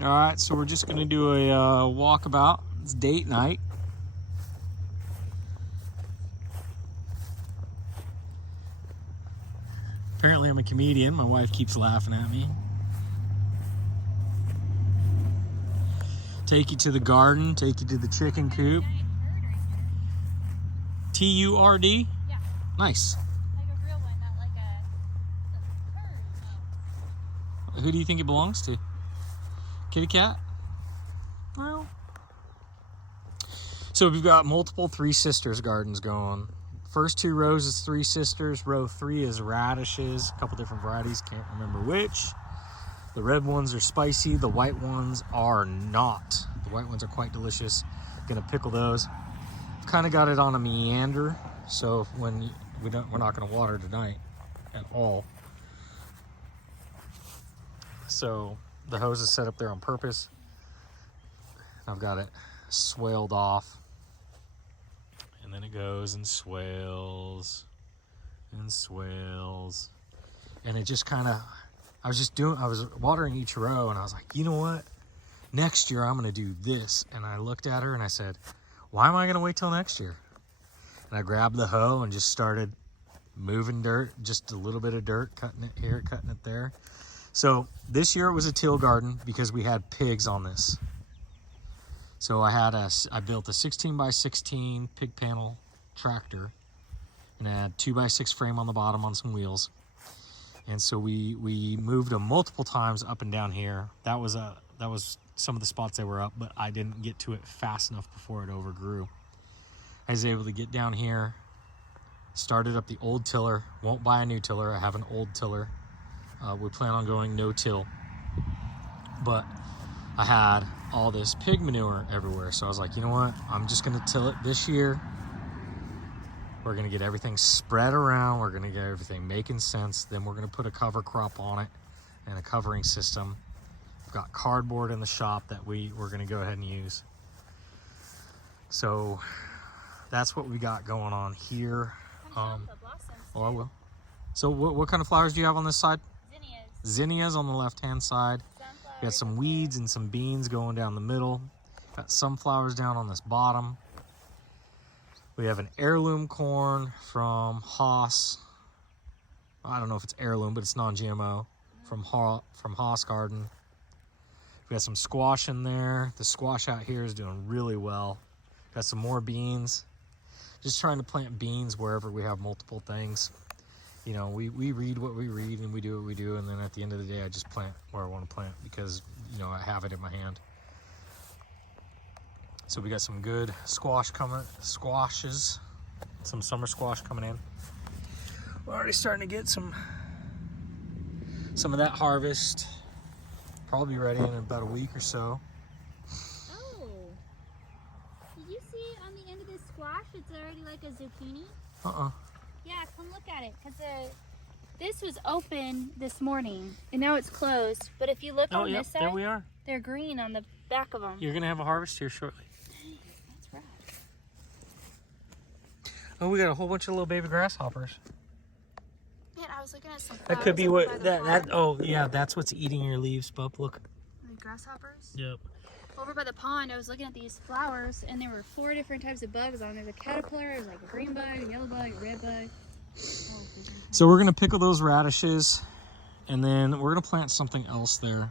All right, so we're just gonna do a walkabout. It's date night. Apparently I'm a comedian. My wife keeps laughing at me. Take you to the garden, take you to the chicken coop. T-U-R-D? Yeah. Nice. Like a real one, not like a turd. No. Who do you think it belongs to? Kitty cat? Well. So we've got multiple Three Sisters gardens going. First 2 rows is Three Sisters. Row 3 is radishes, a couple different varieties, can't remember which. The red ones are spicy, the white ones are not. The white ones are quite delicious. Gonna pickle those. Kind of got it on a meander, so when we're not gonna water tonight at all. So the hose is set up there on purpose. I've got it swaled off. And then it goes and swales and swales. And it just kind of, I was watering each row and I was like, you know what? Next year I'm going to do this. And I looked at her and I said, why am I going to wait till next year? And I grabbed the hoe and just started moving dirt, just a little bit of dirt, cutting it here, cutting it there. So this year it was a till garden because we had pigs on this. So I built a 16 by 16 pig panel tractor, and I had 2x6 frame on the bottom on some wheels. And so we moved them multiple times up and down here. That was some of the spots they were up, but I didn't get to it fast enough before it overgrew. I was able to get down here, started up the old tiller. Won't buy a new tiller. I have an old tiller. We plan on going no-till, but I had all this pig manure everywhere. So I was like, you know what? I'm just gonna till it this year. We're gonna get everything spread around. We're gonna get everything making sense. Then we're gonna put a cover crop on it and a covering system. I've got cardboard in the shop that we're gonna go ahead and use. So that's what we got going on here. Oh, I will. So what kind of flowers do you have on this side? Zinnias. Zinnias on the left-hand side. We got some weeds and some beans going down the middle. Got sunflowers down on this bottom. We have an heirloom corn from Haas. I don't know if it's heirloom, but it's non-GMO from Haas Garden. We got some squash in there. The squash out here is doing really well. Got some more beans. Just trying to plant beans wherever we have multiple things. You know, we read what we read and we do what we do, and then at the end of the day I just plant where I want to plant because, you know, I have it in my hand. So we got some good squashes, some summer squash coming in. We're already starting to get some of that harvest. Probably ready in about a week or so. Oh, did you see on the end of this squash it's already like a zucchini? Yeah, come look at it, because this was open this morning, and now it's closed. But if you look on this side, there we are. They're green on the back of them. You're going to have a harvest here shortly. That's right. Oh, we got a whole bunch of little baby grasshoppers. Man, I was looking at some flowers. That could be what, oh yeah, that's what's eating your leaves, bub, look. The grasshoppers? Yep. Over by the pond, I was looking at these flowers, and there were 4 different types of bugs on. There's a caterpillar, there's like a green bug, a yellow bug, a red bug. Oh, so we're gonna pickle those radishes, and then we're gonna plant something else there.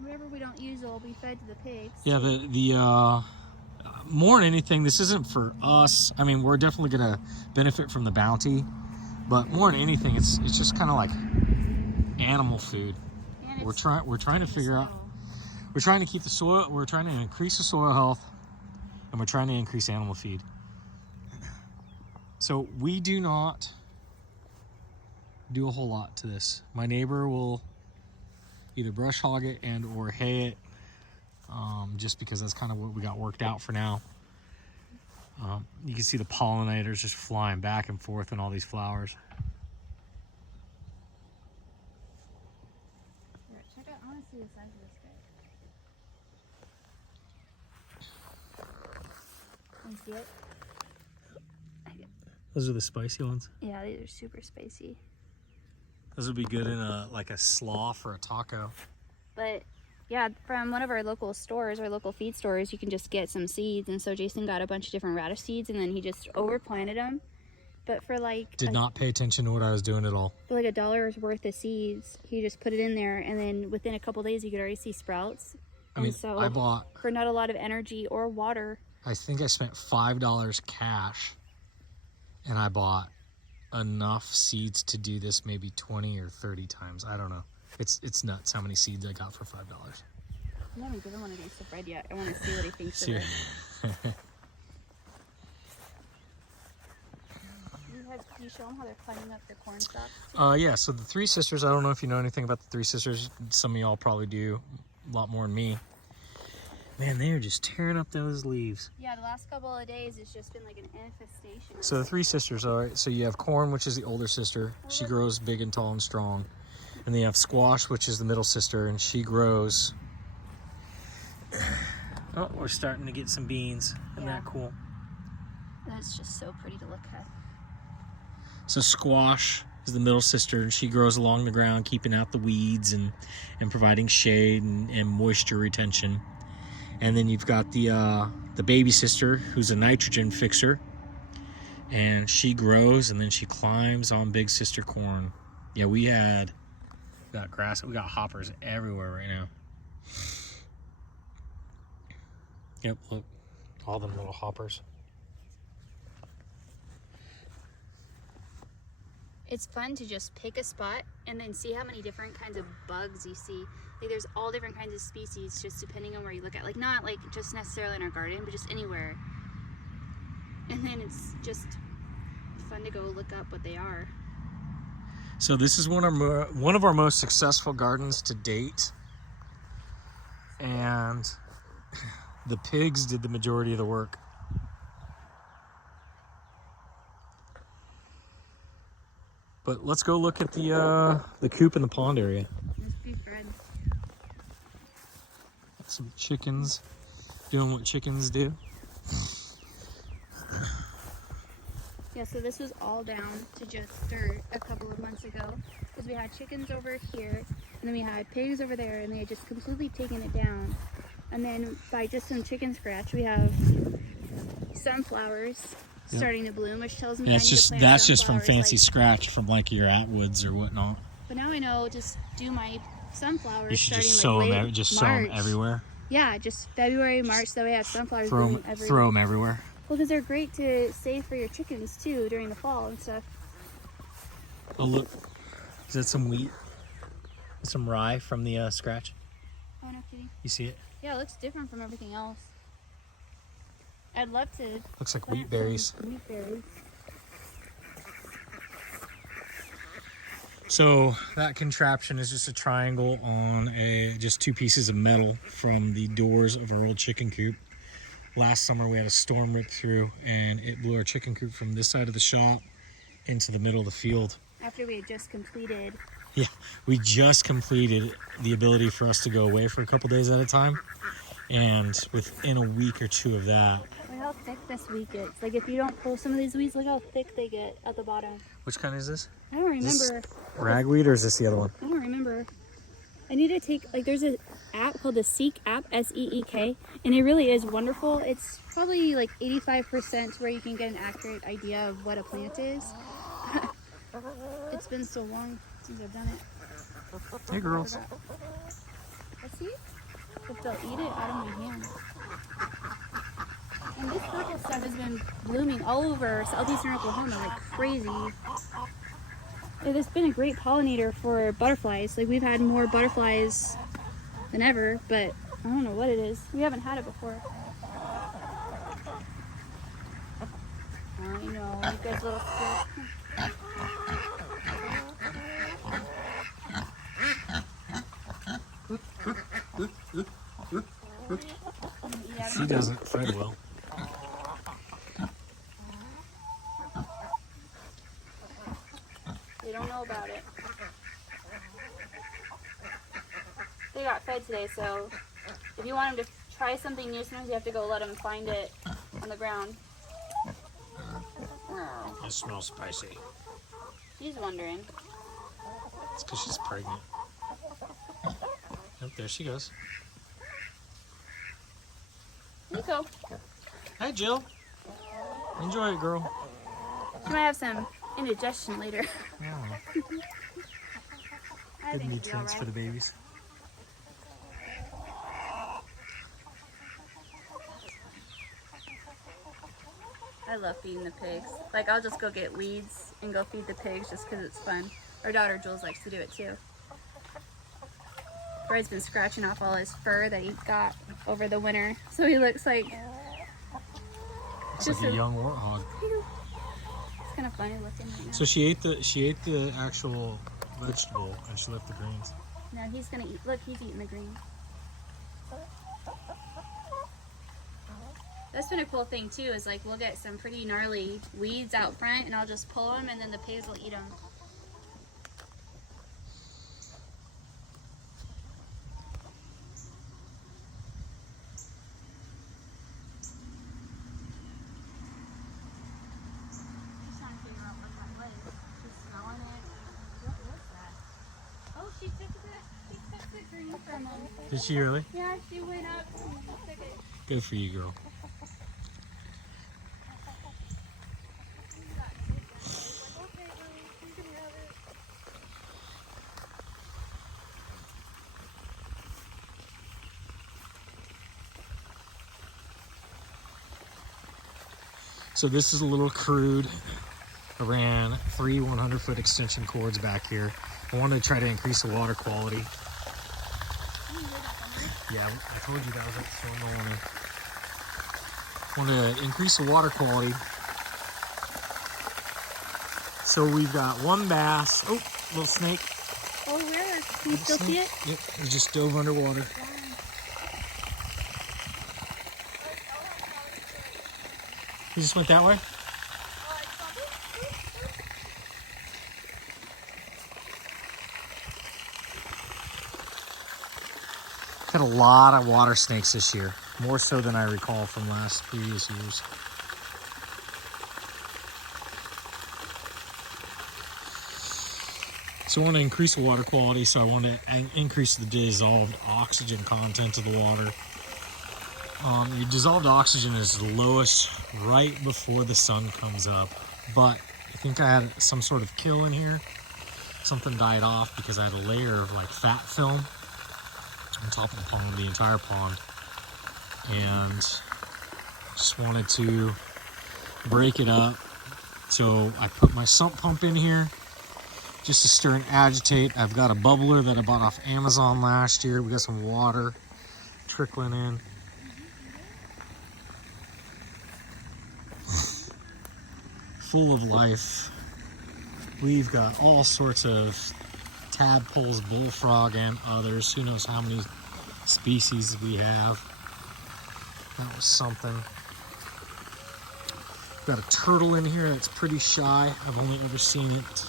Whatever we don't use will be fed to the pigs. Yeah, the more than anything, this isn't for us. I mean, we're definitely gonna benefit from the bounty, but more than anything, it's just kind of like animal food. We're trying to figure out. We're trying to keep the soil, we're trying to increase the soil health, and we're trying to increase animal feed. So we do not do a whole lot to this. My neighbor will either brush hog it and or hay it, just because that's kind of what we got worked out for now. You can see the pollinators just flying back and forth in all these flowers. Check out, I want to see the size of this guy. You see it? Those are the spicy ones. Yeah, these are super spicy. Those would be good in like a slaw or a taco. But Yeah, from one of our local stores, our local feed stores, you can just get some seeds. And so Jason got a bunch of different radish seeds, and then he just overplanted them. But for like... Did not pay attention to what I was doing at all. For like $1 worth of seeds, he just put it in there, and then within a couple days, you could already see sprouts. I mean, so I bought... For not a lot of energy or water. I think I spent $5 cash, and I bought enough seeds to do this maybe 20 or 30 times. I don't know. It's nuts how many seeds I got for $5. I haven't given one of these to Fred yet. I want to see what he thinks of it. Do you show them how they're climbing up their corn stalks? Yeah, so the Three Sisters, I don't know if you know anything about the Three Sisters. Some of y'all probably do, a lot more than me. Man, they are just tearing up those leaves. Yeah, the last couple of days, it's just been like an infestation. So the Three Sisters, all right, so you have Corn, which is the older sister. She grows big and tall and strong. And then you have Squash, which is the middle sister, and she grows... Oh, we're starting to get some beans. Isn't that cool? That's just so pretty to look at. So Squash is the middle sister, and she grows along the ground, keeping out the weeds and providing shade and moisture retention. And then you've got the baby sister, who's a nitrogen fixer, and she grows, and then she climbs on big sister Corn. Yeah, we got grass, we got hoppers everywhere right now. Yep, look, all them little hoppers. It's fun to just pick a spot and then see how many different kinds of bugs you see. Like there's all different kinds of species just depending on where you look at. Like not like just necessarily in our garden, but just anywhere. And then it's just fun to go look up what they are. So this is one of our most successful gardens to date. And the pigs did the majority of the work. But let's go look at the coop in the pond area. Let's be friends. Some chickens doing what chickens do. Yeah, so this was all down to just dirt a couple of months ago because we had chickens over here and then we had pigs over there and they had just completely taken it down. And then by just some chicken scratch, we have sunflowers starting to bloom, which tells me I need to plant that's just from fancy like, scratch from like your Atwoods or whatnot. But now I know just do my sunflowers. You should just sow them, sow them everywhere. Yeah, just February, March, so we have sunflowers. Throw them everywhere. Well, because they're great to save for your chickens too during the fall and stuff. Oh look, is that some wheat? Some rye from the scratch? Oh no, kitty. You see it? Yeah, it looks different from everything else. I'd love to. Looks like wheat berries. Wheat berries. So that contraption is just a triangle on just two pieces of metal from the doors of our old chicken coop. Last summer we had a storm rip through and it blew our chicken coop from this side of the shop into the middle of the field. After we had just completed. Yeah, we just completed the ability for us to go away for a couple days at a time. And within a week or two of that. Look how thick this weed gets. Like if you don't pull some of these weeds, look how thick they get at the bottom. Which kind is this? I don't remember. Is this ragweed or is this the other one? I don't remember. I need to take, like there's an app called the Seek app, S-E-E-K, and it really is wonderful. It's probably like 85% where you can get an accurate idea of what a plant is. It's been so long since I've done it. Hey girls. Let's see if they'll eat it out of my hand. And this purple stuff has been blooming all over Southeastern Oklahoma like crazy. It's been a great pollinator for butterflies. Like we've had more butterflies than ever, but I don't know what it is. We haven't had it before. I know, you guys little squirrels. She doesn't fed well. They don't know about it. They got fed today, so if you want them to try something new, sometimes you have to go let them find it on the ground. It smells spicy. She's wondering. It's because she's pregnant. Yep, there she goes. Nico. Hi, Jill. Enjoy it, girl. She might have some indigestion later. Yeah. I Good think nutrients she'll be all for right. the babies. I love feeding the pigs. Like, I'll just go get weeds and go feed the pigs just because it's fun. Our daughter Jules likes to do it too. Bry's been scratching off all his fur that he got over the winter, so he looks like It's like a young warthog. It's kind of funny looking right now. So she ate the actual vegetable and she left the greens. No, he's gonna eat. Look, he's eating the green. That's been a cool thing too. Is like we'll get some pretty gnarly weeds out front, and I'll just pull them, and then the pigs will eat them. Just trying to figure out what that was. She's smelling it. What was that? Oh, she took the green from him. Did she really? Yeah, she went up and took it. Good for you, girl. So this is a little crude. I ran 3 100-foot extension cords back here. I wanted to try to increase the water quality. Yeah, I told you that was at the store in the morning. Wanted to increase the water quality. So we've got one bass. Oh, little snake. Oh, where? Can you still see it? Yep, it just dove underwater. He just went that way? Had a lot of water snakes this year, more so than I recall from previous years. So I want to increase the water quality, so I want to increase the dissolved oxygen content of the water. The dissolved oxygen is the lowest right before the sun comes up, but I think I had some sort of kill in here. Something died off because I had a layer of like fat film on top of the pond, the entire pond, and just wanted to break it up. So I put my sump pump in here just to stir and agitate. I've got a bubbler that I bought off Amazon last year. We got some water trickling in. Full of life. We've got all sorts of tadpoles, bullfrog, and others. Who knows how many species we have. That was something. Got a turtle in here that's pretty shy. I've only ever seen it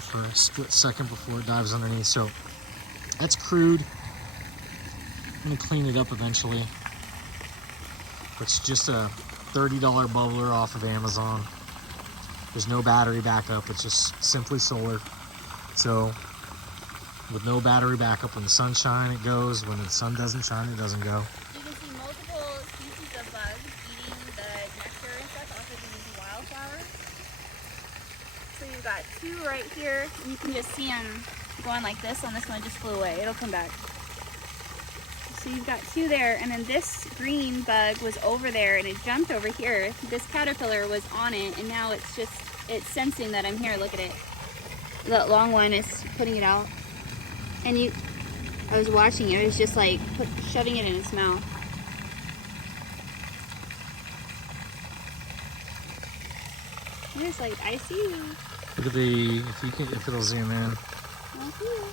for a split second before it dives underneath. So that's crude. I'm gonna clean it up eventually. It's just a $30 bubbler off of Amazon. There's no battery backup, it's just simply solar. So with no battery backup, when the sun shines, it goes. When the sun doesn't shine, it doesn't go. You can see multiple species of bugs eating the nectar and stuff off of these wildflowers. So you've got 2 right here, and you can just see them going like this. On this one, it just flew away. It'll come back. So you've got 2 there, and then this green bug was over there, and it jumped over here. This caterpillar was on it, and now it's sensing that I'm here. Look at it. That long one is putting it out. And I was watching it. It was just like shoving it in its mouth. It's like, I see you. Look at if it'll zoom in. I see you.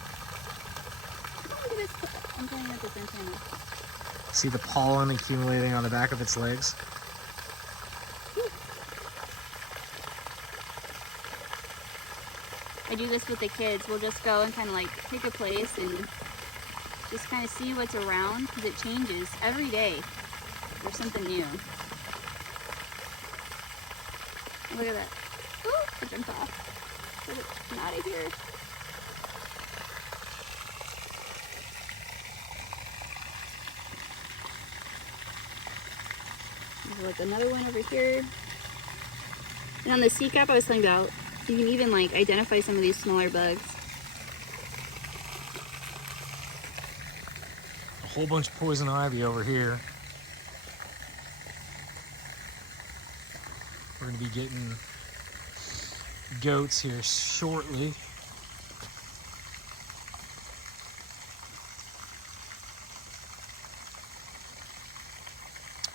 Look at this. I'm playing with this antenna. See the pollen accumulating on the back of its legs? I do this with the kids. We'll just go and kind of like pick a place and just kind of see what's around, because it changes every day. There's something new. Look at that. Ooh, it jumped off. Get out of here. have like another one over here. And on the sea cap I was telling you about, you can even like identify some of these smaller bugs. A whole bunch of poison ivy over here. We're going to be getting goats here shortly.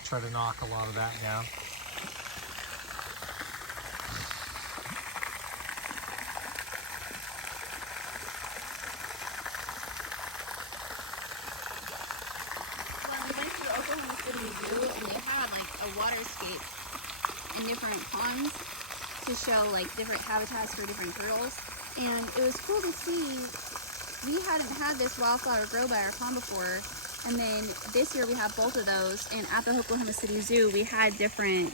Try to knock a lot of that down. Well, we went to Oklahoma City Zoo and they had like a waterscape and different ponds to show like different habitats for different turtles. And it was cool to see. We hadn't had this wildflower grow by our pond before. And then this year we have both of those, and at the Oklahoma City Zoo we had different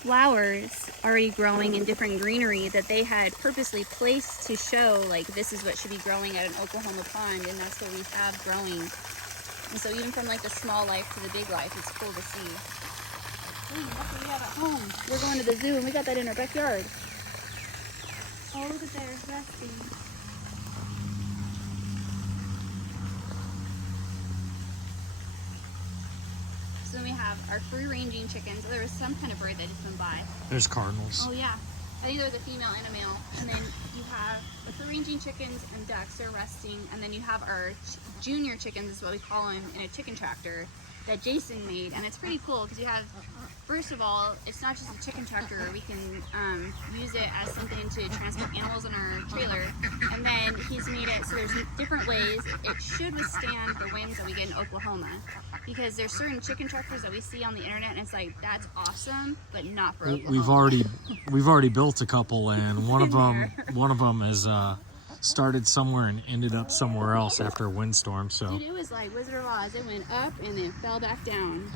flowers already growing in different greenery that they had purposely placed to show like this is what should be growing at an Oklahoma pond, and that's what we have growing. And so even from like the small life to the big life, it's cool to see. Ooh, that's what we have at home. We're going to the zoo and we got that in our backyard. Oh, look at there, resting. So then we have our free-ranging chickens. There was some kind of bird that just went by. There's cardinals. Oh yeah, I think there's a female and a male. And then you have the free-ranging chickens and ducks. They're resting. And then you have our junior chickens, is what we call them, in a chicken tractor that Jason made. And it's pretty cool because you have, first of all, it's not just a chicken tractor. We can use it as something to transport animals in our trailer. And then he's made it so there's different ways. It should withstand the winds that we get in Oklahoma. Because there's certain chicken tractors that we see on the internet and it's like, that's awesome, but not for Oklahoma. We've already built a couple, and one of them has started somewhere and ended up somewhere else after a windstorm. So dude, it was like Wizard of Oz. It went up and then fell back down.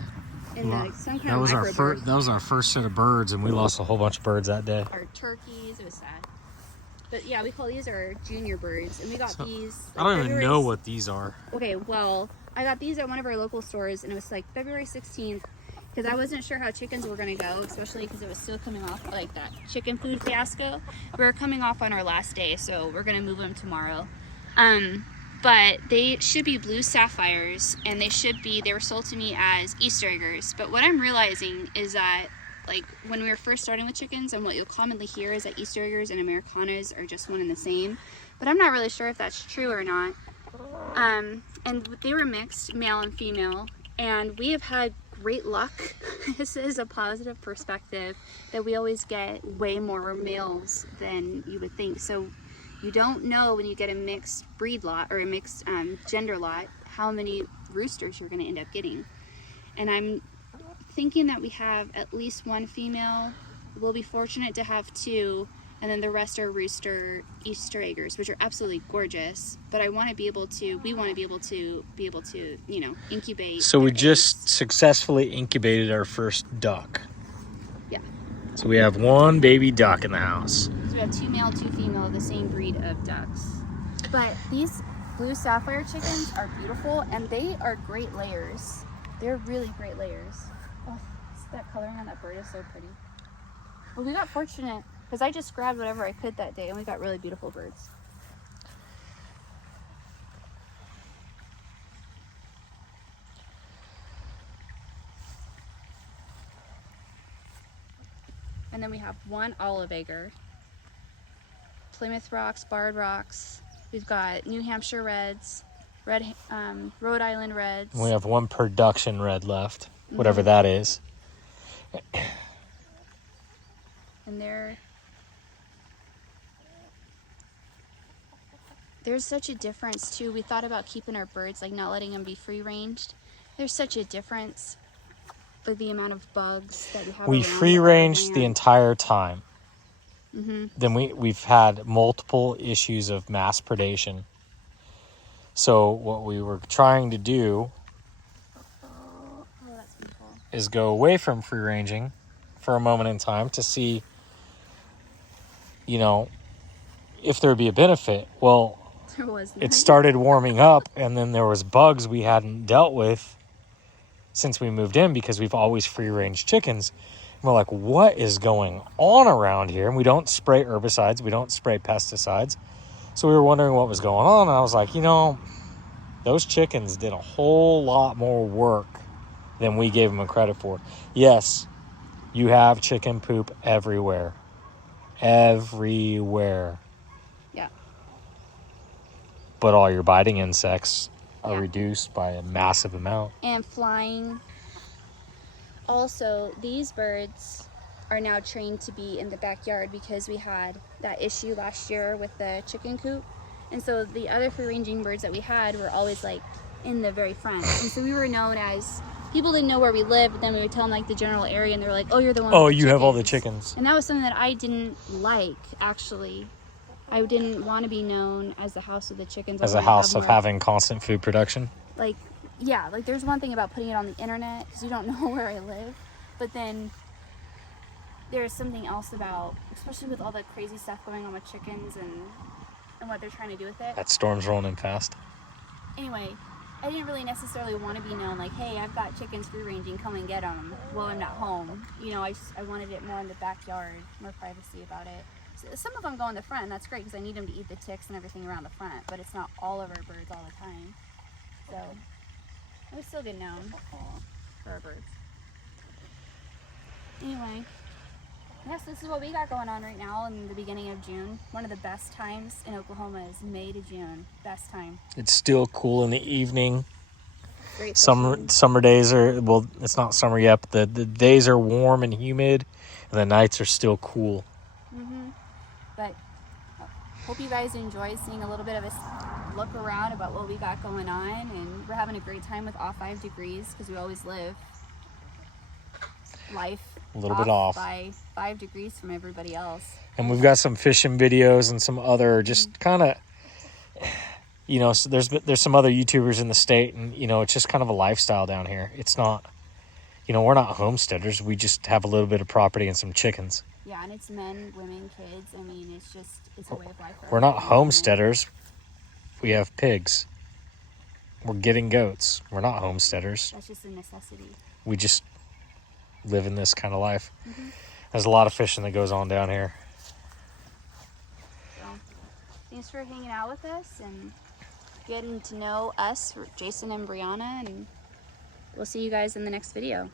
And well, like some kind that of was our first set of birds, and we lost a whole bunch of birds that day. Our turkeys, it was sad. But yeah, we call these our junior birds, and we got these. Like, I don't even know what these are. Okay, well, I got these at one of our local stores, and it was like February 16th, because I wasn't sure how chickens were going to go, especially because it was still coming off like that chicken food fiasco. We were coming off on our last day, so we're going to move them tomorrow. But they should be blue sapphires, and they were sold to me as Easter eggers. But what I'm realizing is that, like, when we were first starting with chickens, and what you'll commonly hear is that Easter eggers and Americanas are just one and the same. But I'm not really sure if that's true or not. And they were mixed, male and female, and we have had great luck. This is a positive perspective that we always get way more males than you would think. So you don't know when you get a mixed breed lot or a mixed gender lot how many roosters you're going to end up getting. And I'm thinking that we have at least one female. We'll be fortunate to have two, and then the rest are rooster Easter eggers, which are absolutely gorgeous. But we want to be able to, you know, incubate. So we just successfully incubated our first duck. Yeah. So we have one baby duck in the house. So we have two male, two female of the same breed of ducks. But these blue sapphire chickens are beautiful, and they are great layers. They're really great layers. Oh, that coloring on that bird is so pretty. Well, we got fortunate because I just grabbed whatever I could that day, and we got really beautiful birds. And then we have one olive egger, Plymouth Rocks, Barred Rocks. We've got New Hampshire Reds, Rhode Island Reds. We have one production red left, whatever that is. And there's such a difference too. We thought about keeping our birds, like not letting them be free ranged. There's such a difference with the amount of bugs that we have. We free ranged the entire time. Then we've had multiple issues of mass predation. So what we were trying to do is go away from free ranging for a moment in time to see, you know, if there would be a benefit. Well, it started warming up, and then there was bugs we hadn't dealt with. since we moved in because we've always free-range chickens. And we're like, what is going on around here? And we don't spray herbicides. We don't spray pesticides. So we were wondering what was going on. And I was like, you know, those chickens did a whole lot more work than we gave them credit for. Yes, you have chicken poop everywhere. Everywhere. Yeah. But all your biting insects are reduced by a massive amount. And flying. Also, these birds are now trained to be in the backyard because we had that issue last year with the chicken coop. And so the other free-ranging birds that we had were always like in the very front. And so we were known as, people didn't know where we lived, but then we would tell them like the general area and they were like, oh, you're the one with the you have all the chickens. And that was something that I didn't like, actually. I didn't want to be known as the house of the chickens. As a house of having constant food production. Like, yeah, like there's one thing about putting it on the internet because you don't know where I live. But then there's something else about, especially with all the crazy stuff going on with chickens and what they're trying to do with it. That storm's rolling in fast. Anyway, I didn't really necessarily want to be known like, hey, I've got chickens free ranging, come and get them while I'm not home. You know, I wanted it more in the backyard, more privacy about it. So some of them go in the front, and that's great because I need them to eat the ticks and everything around the front, but it's not all of our birds all the time. So it was still good known for our birds. Anyway, yes, this is what we got going on right now in the beginning of June. One of the best times in Oklahoma is May to June. Best time. It's still cool in the evening. Great Summer days are, well, it's not summer yet, but the days are warm and humid, and the nights are still cool. But hope you guys enjoy seeing a little bit of a look around about what we got going on, and we're having a great time with off 5 degrees because we always live life a little bit off by 5 degrees from everybody else. And we've got some fishing videos and some other just kind of, you know, so there's some other YouTubers in the state, and you know, it's just kind of a lifestyle down here. It's not, you know, we're not homesteaders. We just have a little bit of property and some chickens. Yeah, and it's men, women, kids. I mean, it's a way of life. We're not homesteaders. We have pigs. We're getting goats. We're not homesteaders. That's just a necessity. We just live in this kind of life. There's a lot of fishing that goes on down here. So, thanks for hanging out with us and getting to know us, Jason and Brianna, and we'll see you guys in the next video.